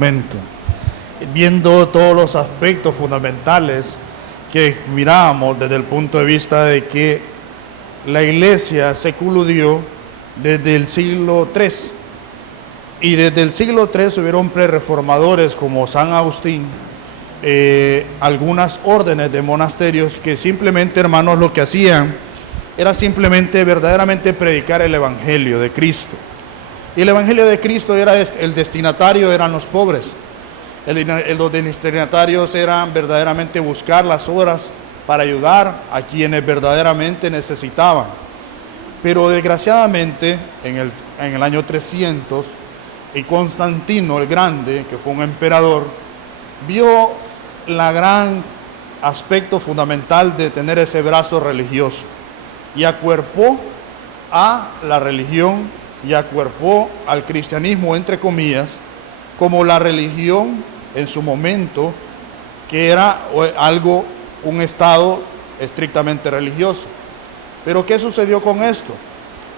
momento, viendo todos los aspectos fundamentales que mirábamos desde el punto de vista de que la iglesia se coludió desde el siglo III, y desde el siglo III hubieron prereformadores como San Agustín, algunas órdenes de monasterios que simplemente, hermanos, lo que hacían era simplemente verdaderamente predicar el Evangelio de Cristo. Y el Evangelio de Cristo era el destinatario, eran los pobres. Los destinatarios eran verdaderamente buscar las obras para ayudar a quienes verdaderamente necesitaban. Pero desgraciadamente, en el año 300, y Constantino el Grande, que fue un emperador, vio la gran aspecto fundamental de tener ese brazo religioso y acuerpó a la religión y acuerpó al cristianismo, entre comillas, como la religión en su momento, que era un estado estrictamente religioso. Pero ¿qué sucedió con esto?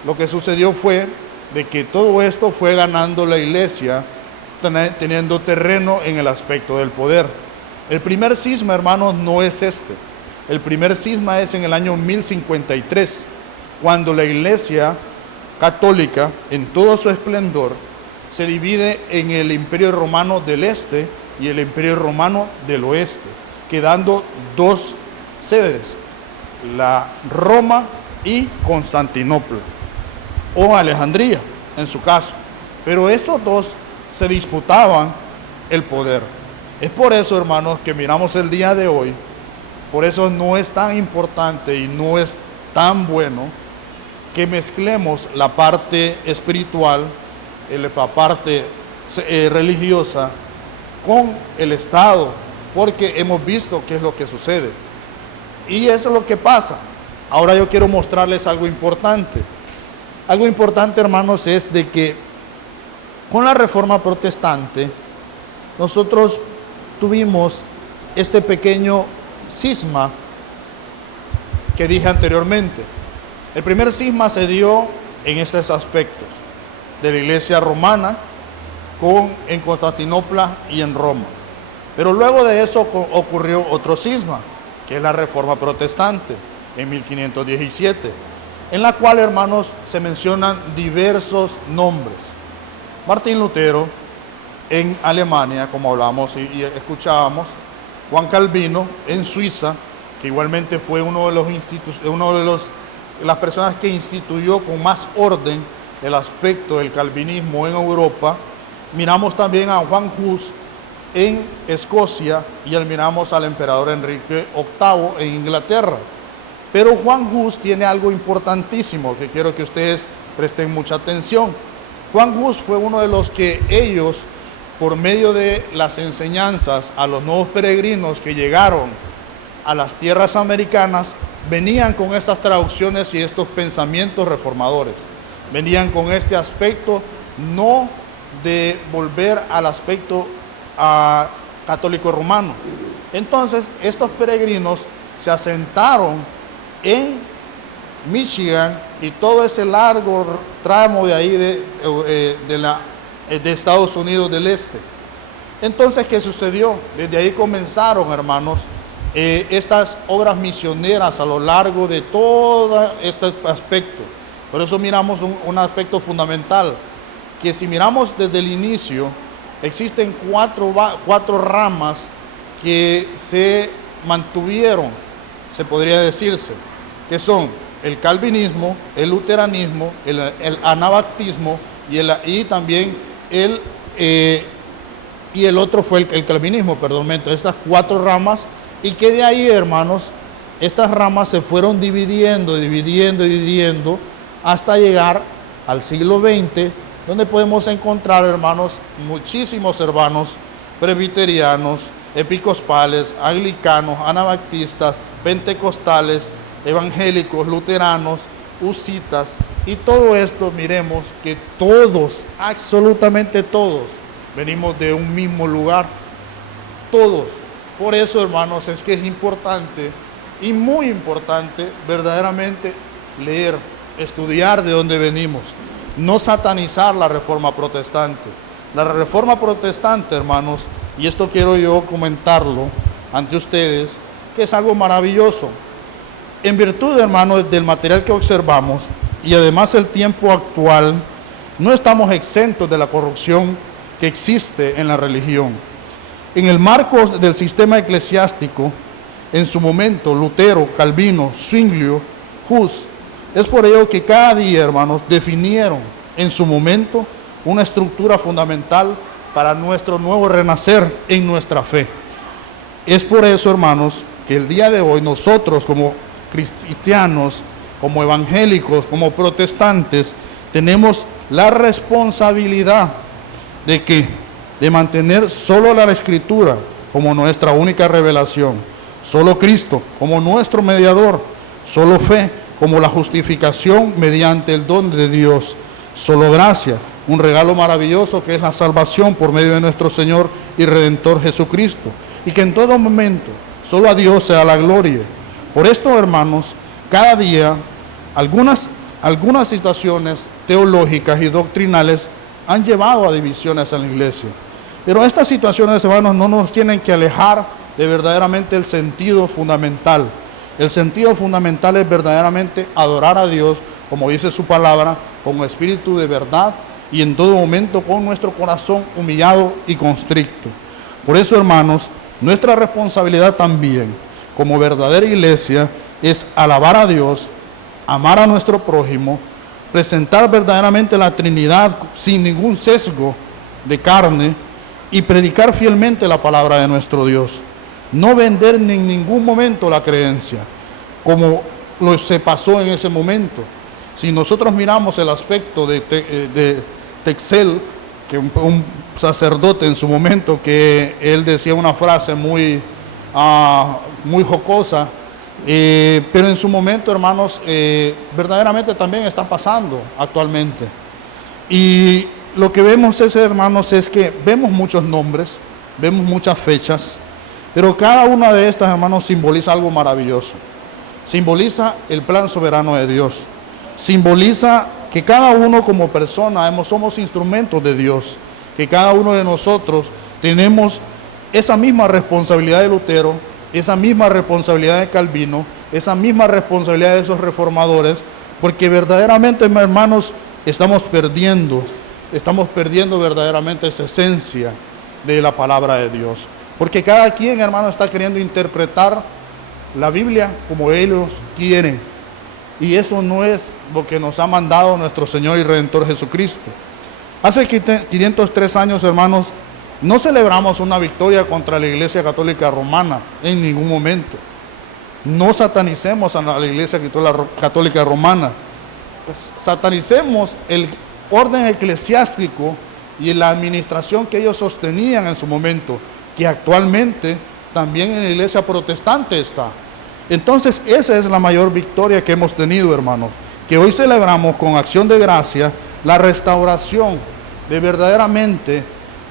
Lo que sucedió fue de que todo esto fue ganando la iglesia, teniendo terreno en el aspecto del poder. El primer cisma, hermanos, no es este. El primer cisma es en el año 1053, cuando la iglesia católica, en todo su esplendor, se divide en el Imperio Romano del Este y el Imperio Romano del Oeste, quedando dos sedes, la Roma y Constantinopla, o Alejandría, en su caso. Pero estos dos se disputaban el poder. Es por eso, hermanos, que miramos el día de hoy. Por eso no es tan importante y no es tan bueno que mezclemos la parte espiritual, la parte religiosa, con el Estado, porque hemos visto qué es lo que sucede. Y eso es lo que pasa. Ahora yo quiero mostrarles algo importante. Algo importante, hermanos, es de que con la Reforma Protestante nosotros tuvimos este pequeño cisma que dije anteriormente. El primer cisma se dio en estos aspectos de la iglesia romana en Constantinopla y en Roma. Pero luego de eso ocurrió otro cisma, que es la Reforma Protestante en 1517, en la cual, hermanos, se mencionan diversos nombres. Martín Lutero en Alemania, como hablamos y escuchábamos, Juan Calvino en Suiza, que igualmente fue las personas que instituyó con más orden el aspecto del calvinismo en Europa. Miramos también a Juan Hus en Escocia y miramos al emperador Enrique VIII en Inglaterra. Pero Juan Hus tiene algo importantísimo que quiero que ustedes presten mucha atención. Juan Hus fue uno de los que ellos, por medio de las enseñanzas a los nuevos peregrinos que llegaron a las tierras americanas, venían con estas traducciones y estos pensamientos reformadores. Venían con este aspecto no de volver al aspecto católico romano. Entonces, estos peregrinos se asentaron en Michigan y todo ese largo tramo de ahí de Estados Unidos del Este. Entonces, ¿qué sucedió? Desde ahí comenzaron, hermanos, estas obras misioneras a lo largo de todo este aspecto. Por eso miramos un aspecto fundamental, que si miramos desde el inicio, existen cuatro ramas que se mantuvieron, se podría decirse, que son el calvinismo, el luteranismo, el anabaptismo y también el otro fue el calvinismo, perdón. Estas cuatro ramas, y que de ahí, hermanos, estas ramas se fueron dividiendo hasta llegar al siglo XX, donde podemos encontrar, hermanos, muchísimos hermanos presbiterianos, episcopales, anglicanos, anabaptistas, pentecostales, evangélicos, luteranos, husitas, y todo esto, miremos que todos, absolutamente todos, venimos de un mismo lugar, todos. Por eso, hermanos, es que es importante y muy importante verdaderamente leer, estudiar de dónde venimos, no satanizar la Reforma Protestante, La Reforma Protestante, hermanos, y esto quiero yo comentarlo ante ustedes, que es algo maravilloso. En virtud, hermanos, del material que observamos y además el tiempo actual, no estamos exentos de la corrupción que existe en la religión. En el marco del sistema eclesiástico, en su momento, Lutero, Calvino, Zwinglio, Hus, es por ello que cada día, hermanos, definieron en su momento una estructura fundamental para nuestro nuevo renacer en nuestra fe. Es por eso, hermanos, que el día de hoy nosotros como cristianos, como evangélicos, como protestantes, tenemos la responsabilidad de mantener solo la Escritura como nuestra única revelación, solo Cristo como nuestro mediador, solo fe como la justificación mediante el don de Dios, solo gracia, un regalo maravilloso que es la salvación por medio de nuestro Señor y Redentor Jesucristo, y que en todo momento solo a Dios sea la gloria. Por esto, hermanos, cada día algunas situaciones teológicas y doctrinales han llevado a divisiones en la iglesia. Pero estas situaciones, hermanos, no nos tienen que alejar de verdaderamente el sentido fundamental. El sentido fundamental es verdaderamente adorar a Dios, como dice su palabra, con espíritu de verdad y en todo momento con nuestro corazón humillado y constricto. Por eso, hermanos, nuestra responsabilidad también, como verdadera iglesia, es alabar a Dios, amar a nuestro prójimo, presentar verdaderamente la Trinidad sin ningún sesgo de carne y predicar fielmente la palabra de nuestro Dios. No vender en ningún momento la creencia, como se pasó en ese momento. Si nosotros miramos el aspecto de Texel, que un sacerdote en su momento, que él decía una frase muy jocosa, pero en su momento, hermanos, verdaderamente también está pasando actualmente. Y lo que vemos, hermanos, es que vemos muchos nombres, vemos muchas fechas, pero cada una de estas, hermanos, simboliza algo maravilloso. Simboliza el plan soberano de Dios. Simboliza que cada uno como persona somos instrumentos de Dios, que cada uno de nosotros tenemos esa misma responsabilidad de Lutero, esa misma responsabilidad de Calvino, esa misma responsabilidad de esos reformadores, porque verdaderamente, hermanos, estamos perdiendo verdaderamente esa esencia de la palabra de Dios. Porque cada quien, hermano, está queriendo interpretar la Biblia como ellos quieren. Y eso no es lo que nos ha mandado nuestro Señor y Redentor Jesucristo. Hace 503 años, hermanos, no celebramos una victoria contra la Iglesia Católica Romana en ningún momento. No satanicemos a la Iglesia Católica Romana. Satanicemos el orden eclesiástico y la administración que ellos sostenían en su momento, que actualmente también en la iglesia protestante está. Entonces, esa es la mayor victoria que hemos tenido, hermanos, que hoy celebramos con acción de gracia la restauración de verdaderamente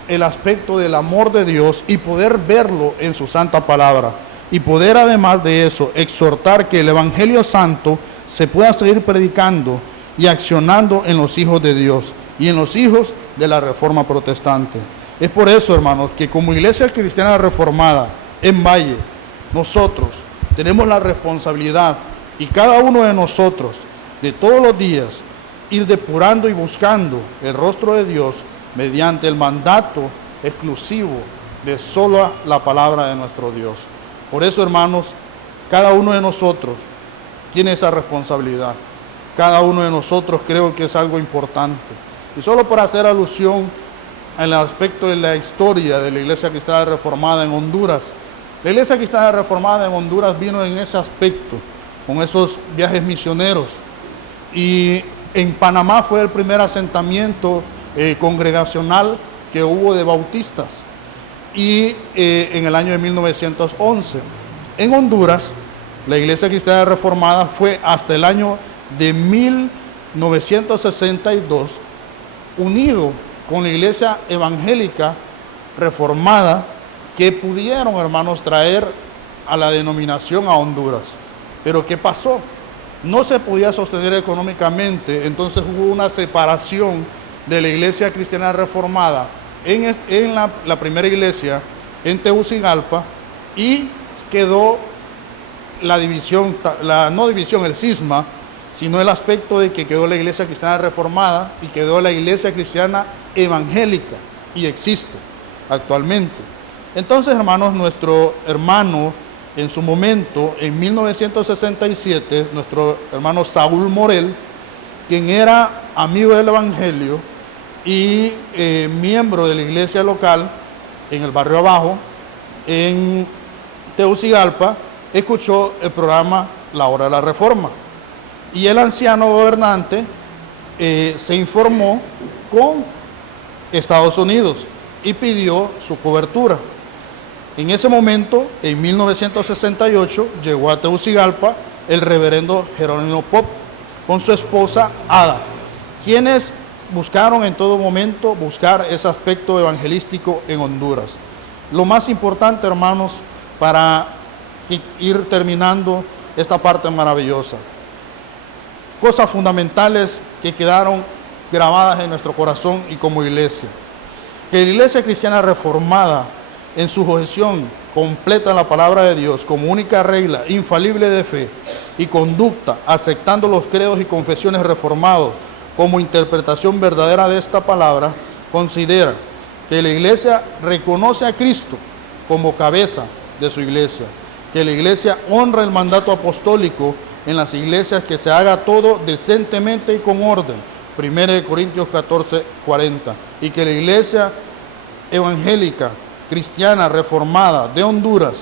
el aspecto del amor de Dios y poder verlo en su santa palabra. Y poder, además de eso, exhortar que el Evangelio Santo se pueda seguir predicando y accionando en los hijos de Dios y en los hijos de la Reforma Protestante. Es por eso, hermanos, que como Iglesia Cristiana Reformada en Valle, nosotros tenemos la responsabilidad, y cada uno de nosotros, de todos los días, ir depurando y buscando el rostro de Dios mediante el mandato exclusivo de sola la palabra de nuestro Dios. Por eso, hermanos, cada uno de nosotros tiene esa responsabilidad. Cada uno de nosotros creo que es algo importante. Y solo por hacer alusión al aspecto de la historia de la Iglesia Cristiana Reformada en Honduras. La Iglesia Cristiana Reformada en Honduras vino en ese aspecto, con esos viajes misioneros. Y en Panamá fue el primer asentamiento congregacional que hubo de bautistas. Y en el año de 1911. En Honduras, la Iglesia Cristiana Reformada fue hasta el año de 1962 unido con la Iglesia Evangélica Reformada, que pudieron, hermanos, traer a la denominación a Honduras. Pero ¿qué pasó? No se podía sostener económicamente, entonces hubo una separación de la Iglesia Cristiana Reformada en la primera iglesia en Tegucigalpa, y quedó la división, no división, el cisma, sino el aspecto de que quedó la iglesia cristiana reformada y quedó la iglesia cristiana evangélica, y existe actualmente. Entonces, hermanos, nuestro hermano en su momento, en 1967, nuestro hermano Saúl Morel, quien era amigo del evangelio y miembro de la iglesia local en el barrio abajo, en Tegucigalpa, escuchó el programa La Hora de la Reforma, y el anciano gobernante se informó con Estados Unidos y pidió su cobertura. En ese momento, en 1968, llegó a Tegucigalpa el reverendo Jerónimo Pop con su esposa Ada, quienes buscaron en todo momento buscar ese aspecto evangelístico en Honduras. Lo más importante, hermanos, para ir terminando esta parte maravillosa, cosas fundamentales que quedaron grabadas en nuestro corazón y como iglesia: que la iglesia cristiana reformada, en su gestión completa en la palabra de Dios como única regla infalible de fe y conducta, aceptando los credos y confesiones reformados como interpretación verdadera de esta palabra, considera que la iglesia reconoce a Cristo como cabeza de su iglesia, que la iglesia honra el mandato apostólico en las iglesias, que se haga todo decentemente y con orden, 1 Corintios 14:40, y que la iglesia evangélica, cristiana, reformada de Honduras